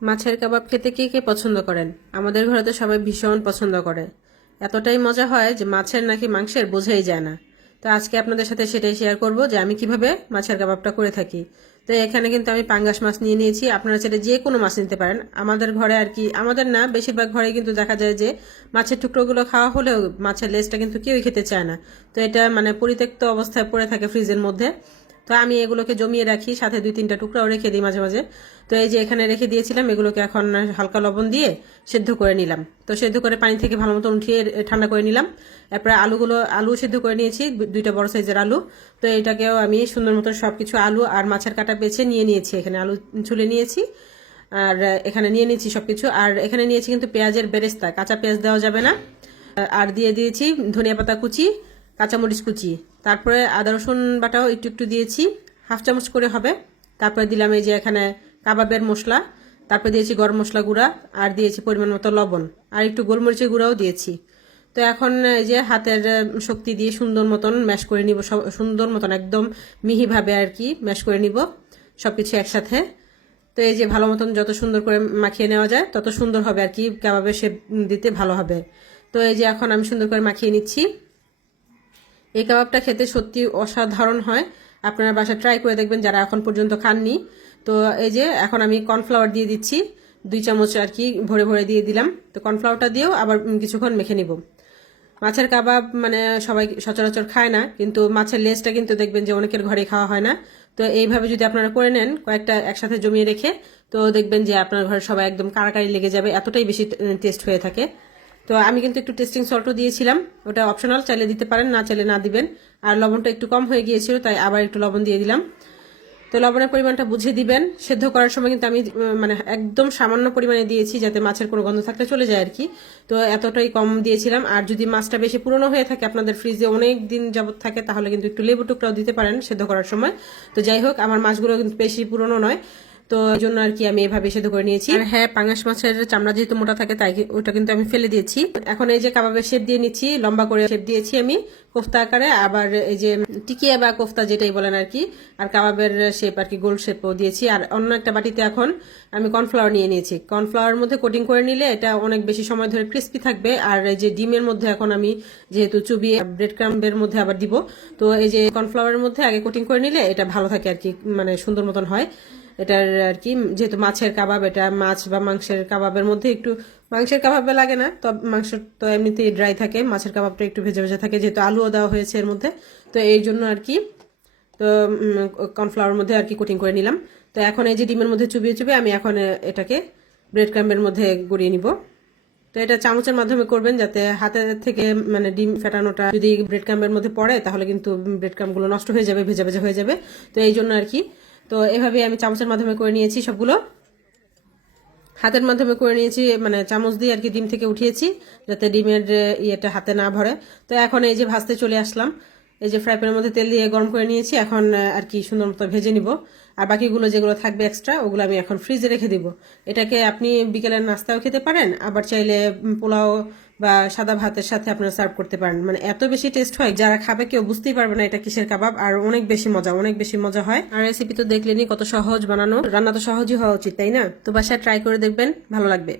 মাছের কাবাব খেতে কে কে পছন্দ করেন? আমাদের ঘরে তো সবাই ভীষণ পছন্দ করে। এতটাই মজা হয় যে মাছের নাকি মাংসের বোঝাই যায় না। তো আজকে আপনাদের সাথে সেটাই শেয়ার করব যে আমি কিভাবে মাছের কাবাবটা করে থাকি। তো এখানে কিন্তু আমি পাঙ্গাস মাছ নিয়ে নিয়েছি, আপনারা চাইলে যে কোনো মাছ নিতে পারেন। আমাদের ঘরে আর কি, আমাদের না বেশিরভাগ ঘরে কিন্তু দেখা যায় যে মাছের টুকরোগুলো খাওয়া হলেও মাছের লেজটা কিন্তু কেউই খেতে চায় না। তো এটা মানে পরিত্যক্ত অবস্থায় পড়ে থাকে ফ্রিজের মধ্যে। তো আমি এগুলোকে জমিয়ে রাখি, সাথে 2-3টা টুকরাও রেখে দিই মাঝে মাঝে। তো এই যে এখানে রেখে দিয়েছিলাম, এগুলোকে এখন হালকা লবণ দিয়ে সেদ্ধ করে নিলাম। তো সেদ্ধ করে পানি থেকে ভালো মতো উঠিয়ে ঠান্ডা করে নিলাম। এরপরে আলু সেদ্ধ করে নিয়েছি, 2টা বড় সাইজের আলু। তো এটাকেও আমি সুন্দর মতো সবকিছু আলু আর মাছের কাটা বেছে নিয়ে নিয়েছি। এখানে আলু ছুলে নিয়েছি, আর এখানে নিয়ে নিয়েছি সবকিছু। আর এখানে নিয়েছি কিন্তু পেঁয়াজের বেরেস্তা, কাঁচা পেঁয়াজ দেওয়া যাবে না। আর দিয়ে দিয়েছি ধনিয়া পাতা কুচি, কাঁচামরিচ কুচি, তারপরে আদা রসুন বাটাও একটু একটু দিয়েছি, হাফ চামচ করে হবে। তারপরে দিলাম এই যে এখানে কাবাবের মশলা, তারপরে দিয়েছি গরম মশলা গুঁড়া, আর দিয়েছি পরিমাণ মতো লবণ, আর একটু গোলমরিচের গুঁড়াও দিয়েছি। তো এখন এই যে হাতের শক্তি দিয়ে সুন্দর মতন ম্যাশ করে নিব, সুন্দর মতন একদম মিহিভাবে আর কি ম্যাশ করে নিব সবকিছু একসাথে। তো এই যে ভালো মতন যত সুন্দর করে মাখিয়ে নেওয়া যায় তত সুন্দর হবে আর কি, কাবাবের শেপ দিতে ভালো হবে। তো এই যে এখন আমি সুন্দর করে মাখিয়ে নিচ্ছি। এই কাবাবটা খেতে সত্যি অসাধারণ হয়, আপনারা বাসায় ট্রাই করে দেখবেন যারা এখন পর্যন্ত খাননি। তো এই যে এখন আমি কর্নফ্লাওয়ার দিয়ে দিচ্ছি, 2 চামচ আর কি ভরে ভরে দিয়ে দিলাম। তো কর্নফ্লাওয়ারটা দিয়েও আবার কিছুক্ষণ মেখে নিব। মাছের কাবাব মানে সবাই সচরাচর খায় না, কিন্তু মাছের লেজটা কিন্তু দেখবেন যে অনেকের ঘরে খাওয়া হয় না। তো এইভাবে যদি আপনারা করে নেন কয়েকটা একসাথে জমিয়ে রেখে, তো দেখবেন যে আপনার ঘরে সবাই একদম কারাকারি লেগে যাবে, এতটাই বেশি টেস্ট হয়ে থাকে। তো আমি কিন্তু একটু টেস্টিং সল্টও দিয়েছিলাম, ওটা অপশনাল, চাইলে দিতে পারেন, না চাইলে না দিবেন। আর লবণটা একটু কম হয়ে গিয়েছিল, তাই আবার একটু লবণ দিয়ে দিলাম। তো লবণের পরিমাণটা বুঝে দিবেন। সেদ্ধ করার সময় কিন্তু আমি মানে একদম সামান্য পরিমাণে দিয়েছি, যাতে মাছের কোনো গন্ধ থাকলে চলে যায় আর কি। তো এতটাই কম দিয়েছিলাম। আর যদি মাছটা বেশি পুরনো হয়ে থাকে, আপনাদের ফ্রিজে অনেক দিন যাবত থাকে, তাহলে কিন্তু একটু লেবু টুকরাও দিতে পারেন সেদ্ধ করার সময়। তো যাই হোক, আমার মাছগুলো কিন্তু বেশি পুরনো নয়, তো এই জন্য আর কি আমি এভাবে সেদ্ধ করে নিয়েছি। আর হ্যাঁ, পাঙ্গাস মাছের চামড়া যেহেতু মোটা থাকে, তাই ওটা কিন্তু আমি ফেলে দিয়েছি। এখন এই যে কাবাবের শেপ দিয়ে নিচ্ছি, লম্বা করে শেপ দিয়েছি আমি কোফতা আকারে, আবার এই যে টিকিয়া বা কোফতা যেটাই বলেন আর কি। আর কাবাবের শেপ আর কি, গোল শেপও দিয়েছি। আর অন্য একটা বাটিতে এখন আমি কর্নফ্লাওয়ার নিয়ে নিয়েছি। কর্নফ্লাওয়ারের মধ্যে কোটিং করে নিলে এটা অনেক বেশি সময় ধরে ক্রিস্পি থাকবে। আর এই যে ডিমের মধ্যে এখন আমি যেহেতু চুবিয়ে ব্রেড ক্রাম্বের মধ্যে আবার দিব, তো এই যে কর্নফ্লাওয়ারের মধ্যে আগে কোটিং করে নিলে এটা ভালো থাকে আর কি, মানে সুন্দর মতন হয় এটার আর কি। যেহেতু মাছের কাবাব, এটা মাছ বা মাংসের কাবাবের মধ্যে একটু, মাংসের কাবাবে লাগে না, তো মাংস তো এমনিতেই ড্রাই থাকে, মাছের কাবাবটা একটু ভেজে ভেজে থাকে, যেহেতু আলুও দেওয়া হয়েছে এর মধ্যে। তো এই জন্য আর কি, তো কর্নফ্লাওয়ারের মধ্যে আর কি কোটিং করে নিলাম। তো এখন এই যে ডিমের মধ্যে চুবিয়ে চুবিয়ে আমি এখন এটাকে ব্রেড ক্রাম্বের মধ্যে গড়িয়ে নিব। তো এটা চামচের মাধ্যমে করবেন, যাতে হাতে থেকে মানে ডিম ফেটানোটা যদি ব্রেড ক্রাম্বের মধ্যে পড়ে, তাহলে কিন্তু ব্রেড ক্রাম্বগুলো নষ্ট হয়ে যাবে, ভেজা ভেজা হয়ে যাবে। তো এই জন্য আর কি, তো এভাবে আমি চামচের মাধ্যমে করে নিয়েছি সবগুলো। হাতের মাধ্যমে করে নিয়েছি, মানে চামচ দিয়ে আর কি ডিম থেকে উঠিয়েছি, যাতে ডিমের ইয়েটা হাতে না ভরে। তো এখন এই যে ভাজতে চলে আসলাম, এই যে ফ্রাই প্যানের মধ্যে তেল দিয়ে গরম করে নিয়েছি, এখন আর কি সুন্দর মতো ভেজে নিব। আর বাকিগুলো যেগুলো থাকবে এক্সট্রা, ওগুলো আমি এখন ফ্রিজে রেখে দিব। এটাকে আপনি বিকেলের নাস্তাও খেতে পারেন, আবার চাইলে পোলাও বা সাদা ভাতের সাথে আপনারা সার্ভ করতে পারেন। মানে এত বেশি টেস্ট হয়, যারা খাবে কেউ বুঝতেই পারবে না এটা কিসের কাবাব। আর অনেক বেশি মজা, অনেক বেশি মজা হয়। আর রেসিপি তো দেখলেনি কত সহজ বানানো, রান্না তো সহজই হওয়া উচিত, তাই না? তো বাসায় ট্রাই করে দেখবেন, ভালো লাগবে।